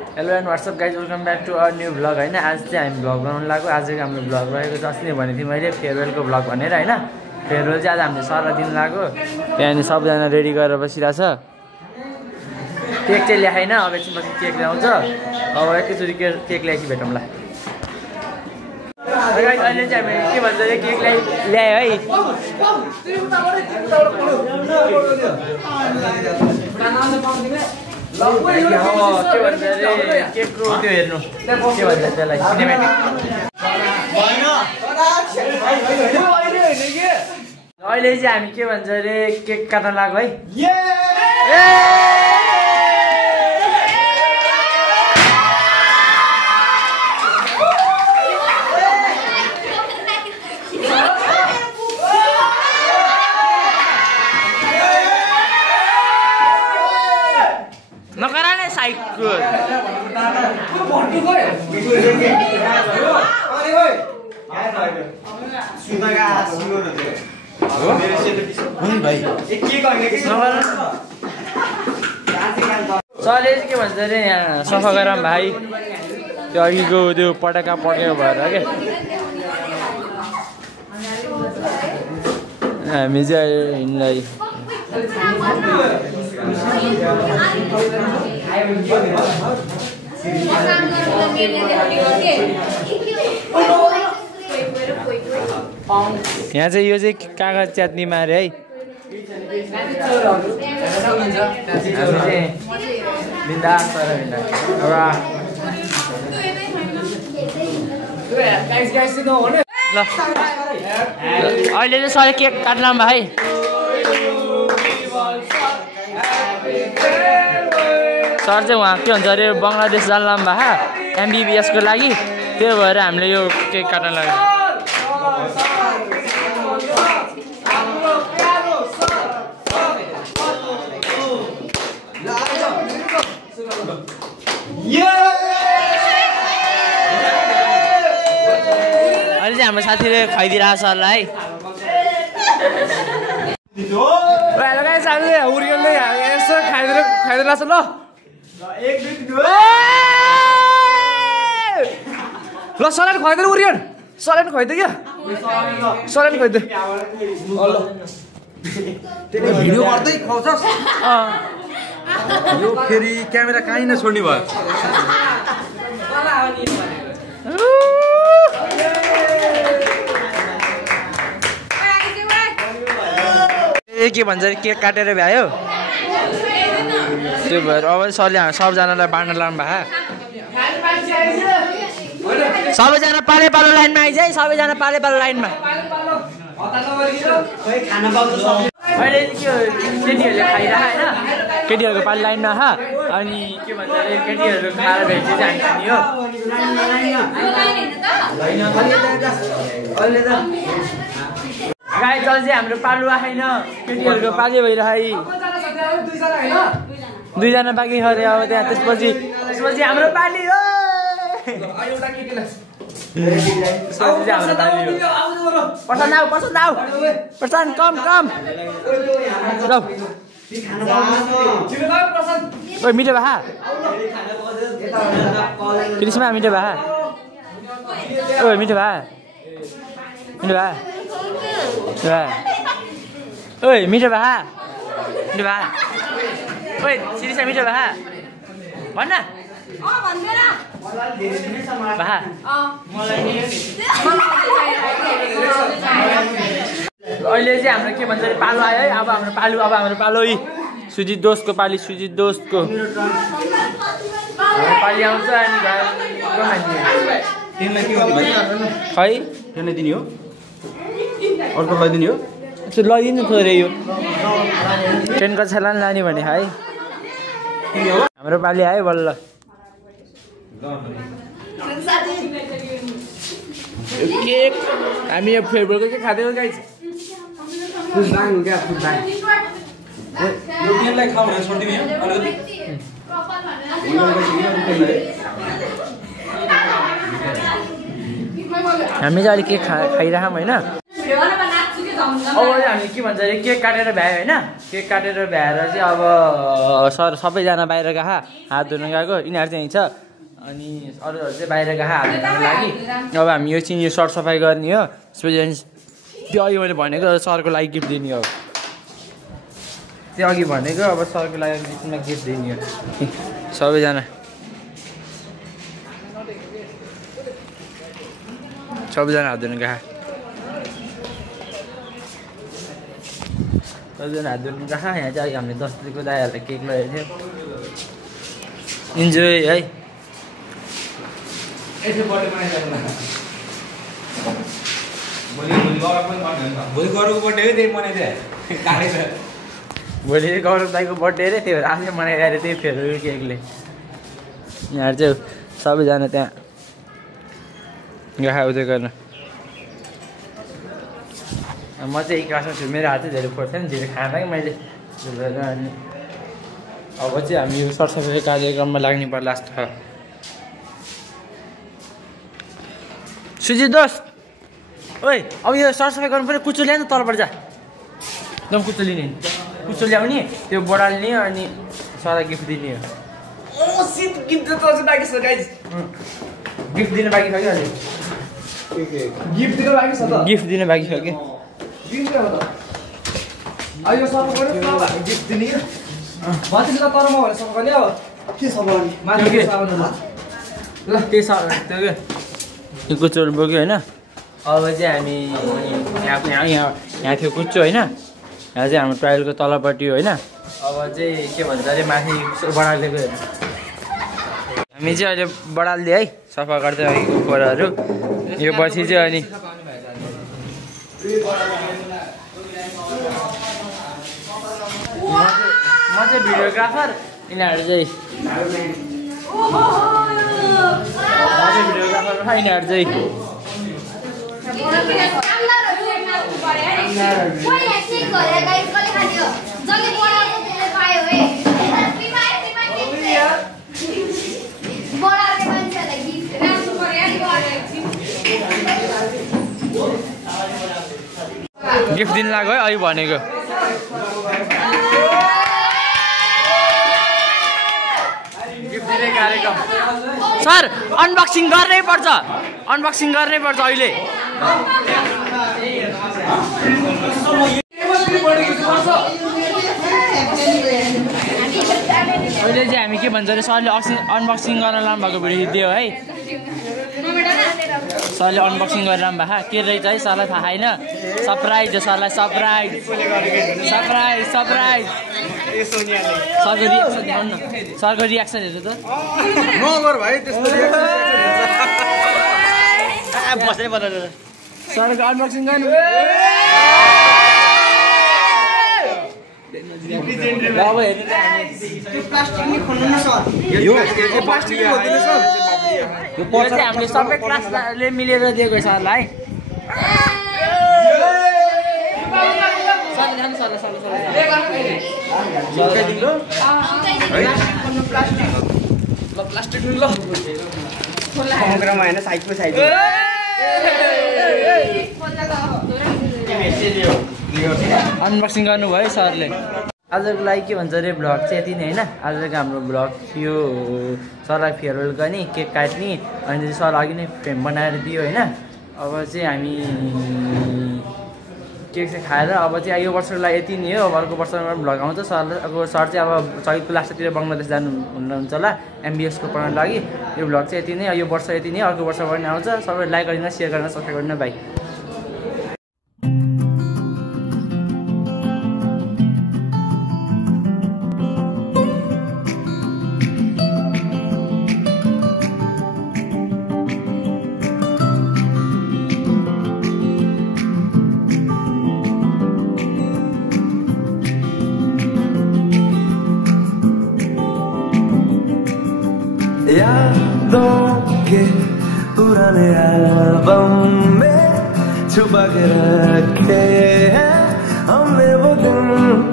Hello and what's up guys welcome back to our new vlog होइन। आज चाहिँ हामी भ्लग बनाउनु लाग्यो। आजको हाम्रो भ्लग रहेको छ अस्ति नै भनेको थिएँ मैले फेयरवेलको भ्लग भनेर होइन। फेयरवेल चाहिँ आज हामीले सर दिन लाग्यो। त्यहाँदेखि सबजना रेडी गरेर बसिरहेछ। केक चाहिँ ल्याएन, अब एकछिन पछि केक ल्याउँछ। अब एकैचोटि केक ल्याएपछि भेटौँला। अहिले चाहिँ हामी के भन्छ अरे केक ल्यायो है। के भन्छ अरे केकको त्यो हेर्नु के भन्छ त्यसलाई सिनेमेटिक। अहिले चाहिँ हामी के भन्छ अरे केक काट्न लाग्यो है। नकरा नै साइडको सरले के भन्छ अरे यहाँ सफा गरौँ भाइ। त्यो अघिको त्यो पटाका पड्क्यो भएर के हामी चाहिँ यिनलाई यहाँ चाहिँ यो चाहिँ कागज च्यात्नी मारे है। ल अहिले चाहिँ सर केक काट्लाम भाइ। सर चाहिँ उहाँ के भन्छ अरे बङ्गलादेश जान्लाम भा MBBS को लागि, त्यही भएर हामीले यो केक काट्न लाग्यो। अहिले चाहिँ हाम्रो साथीले खुवाइदिरहेको छ सरलाई। उर्गेलले यसो खाइदिरहेछ ल। ल सलाइन खुवाइदिनु उर्गेल, सलाइन खुवाइदियो क्या, सलाइन खुवाइदियो। भिडियो गर्दै खुवाउँछस् यो फेरि क्यामेरा कहीँ नछोड्ने भयो। के भन्छ केक काटेर भ्यायो त्यो भएर अब सरले सबजनालाई बाँड्न लानु भयो। सबैजना पाले पालो लाइनमा आइज है, सबैजना पाले पालो लाइनमा। अहिले के केटीहरूले खाइरह होइन, केटीहरूको पाली लाइनमा हा। अनि के भन्छ अरे केटीहरू खाएर भेट्छ चाहिँ हामी हो। गाई चल चाहिँ हाम्रो पालुवा छैन, केटीहरूको पाली भइरह। दुईजना बाँकी छ अरे अब त्यहाँ। त्यसपछि हाम्रो पाली हो। हाम्रो पाली हो। पर्सन आऊ, पर्सन आऊ, पर्सन कम कम। ओइ मिठो भा कृष्णमा मिठो भा। ओइ मिठो भा, मिठो भा, ओइ मिठो भा, मिठो भा। ओइ सिरिसा मिठो भा भन्न भा। अहिले चाहिँ हाम्रो के भन्छ पालो आयो है। अब हाम्रो पालु, अब हाम्रो पालो सुजित दोस्तको पाली, सुजित दोस्तको पाली आउँछ। अनि खै त्यसलाई दिने हो, अर्को लगाइदिने हो। लैदिनु थोरै यो ट्रेनको छेला लाने भने है। हाम्रो पाली आयो बल्ल। केक हामी यो फेब्रुअरीको के खाँदैछौँ गाइस। हामी चाहिँ अलिक केक खाइरहौँ होइन। हामी के भन्छ अरे केक काटेर भ्यायो होइन केक काटेर भ्याएर चाहिँ अब सबैजना बाहिर गएको हात धुन गएको यिनीहरू चाहिँ छ अनि अरूहरू चाहिँ बाहिर गएको हात धुनको लागि अब हामी यो चाहिँ यो सरसफाइ गर्ने हो त्यसपछि त्यो अघि मैले भनेको सरको लागि गिफ्ट दिने हो त्यो अघि भनेको अब सरको लागि गिफ्ट दिने हो सबैजना हात धुन गएको सबैजना हात धुनु गएको यहाँ चाहिँ हामीले 10 रुपियाँको दाइहरूलाई केक लगेको थियो इन्जोय है भोलि गौरव दाईको बर्थडे अरे त्यही भएर आफै मनाइरहेको त्यही फेरि केकले यहाँहरू चाहिँ सबैजना त्यहाँ गएको उयो गर्न म चाहिँ क्लासमा छु मेरो हात चाहिँ धेरै फोर्छ नि धेरै खाना कि मैले अनि अब चाहिँ हामी यो सरसफाइ कार्यक्रममा लाग्ने पर्ला जस्तो छ सुजी दोस्त ओइ अब यो सरसफाइ गर्नु पऱ्यो कुचो ल्याउनु तलबाट जा एकदम कुचो लिने कुचो ल्याउने त्यो बढाल्ने अनि सरलाई गिफ्ट दिने हो गिफ्ट दिनु बाँकी छ कि अहिले गिफ्ट दिनु बाँकी छ कि त्यो कुचोहरू बोक्यो होइन अब चाहिँ हामी यहाँ थियो कुचो होइन यहाँ चाहिँ हाम्रो ट्रायलको तलपट्टि हो होइन अब चाहिँ के भन्छ अरे माथि बढालिदिएको हामी चाहिँ अहिले बढालिदियो है सफा गर्दै खोराहरू यो पछि चाहिँ अनि म चाहिँ भिडियोग्राफर यिनीहरू चाहिँ गिफ्ट दिन लाग्यो है अहिले भनेको गिफ्ट दिने कार्यक्रम सर अनबक्सिङ गर्नै पर्छ अहिले अहिले चाहिँ हामी के भन्छ अरे सरले अनबक्सिङ गर्न लानु भएको भिडियो दियो है सरले अनबक्सिङ गरेर लानु भएको के रहेछ है सरलाई थाहा छैन सरप्राइज हो सरलाई सरप्राइज सरको रियाक्सन हेर्नु त सरको अनबक्सिङ गर्नु अब हेर्नु चाहिँ हामीले सबै क्लासले मिलेर दिएको सरलाई अनबक्सिङ गर्नुभयो सरले आजको लागि के भन्छ अरे भ्लग चाहिँ यति नै होइन आजको हाम्रो भ्लग थियो सरलाई फेयरवेल गर्ने केक काट्ने अनि सर अघि नै फ्रेम बनाएर दियो होइन अब चाहिँ हामी केक चाहिँ खाएर अब चाहिँ यो वर्षको लागि यति नै हो अब अर्को वर्षमा भ्लग आउँछ सरलाई अब सर चाहिँ अब चैतको लास्टतिर बङ्गलादेश जानुहुन्छ होला एमबिएसको पढ्नको लागि यो भ्लग चाहिँ यति नै यो वर्ष यति नै अर्को वर्ष पनि आउँछ सबै लाइक गरिदिनु सेयर गरेर सब्सक्राइब गरिदिनु बाई यादों के पुराने एल्बम में छुपा के रखे हैं हमने वो दिन